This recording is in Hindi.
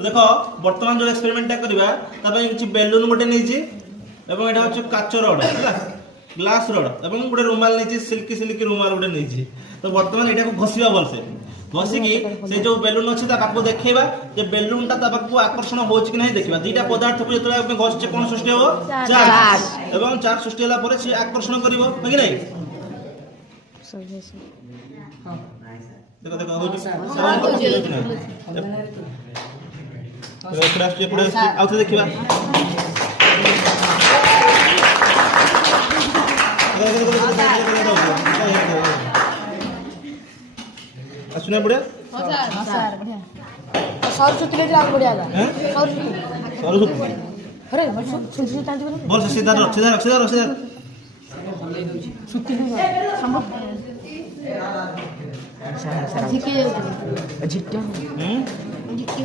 তো দেখো বর্তমান যে এক্সপেরিমেন্টটা করিবা তারপরে কিছু বেলুন গোটে নিয়েছি এবং এটা হচ্ছে কাচ রড ହେଲା গ্লাস রড এবং গোটে রুমাল নিয়েছি সিল্কি রুমাল গোটে নিয়েছি তো বর্তমান এটাকে ঘষিবা বলছে ঘষিকি সে যে বেলুন আছে তা পাখু দেখাইবা যে বেলুনটা তা পাখু আকর্ষণ হচ্ছে কি না দেখিবা দুইটা পদার্থকে যেতবে আমি ঘষছে কোন সৃষ্টি হবো চার্জ এবং চার্জ সৃষ্টি হলা পরে সে আকর্ষণ করিব নাকি নাই দেখো দেখো হচ্ছে আউথ ଦେଖିବା सुना बढ़िया हां सर बढ़िया सौर सुत्ती ले आग बढ़िया था सौर सुत्ती अरे सुत्ती तांती बोल सीधा रख सुत्ती संभव झिके झिके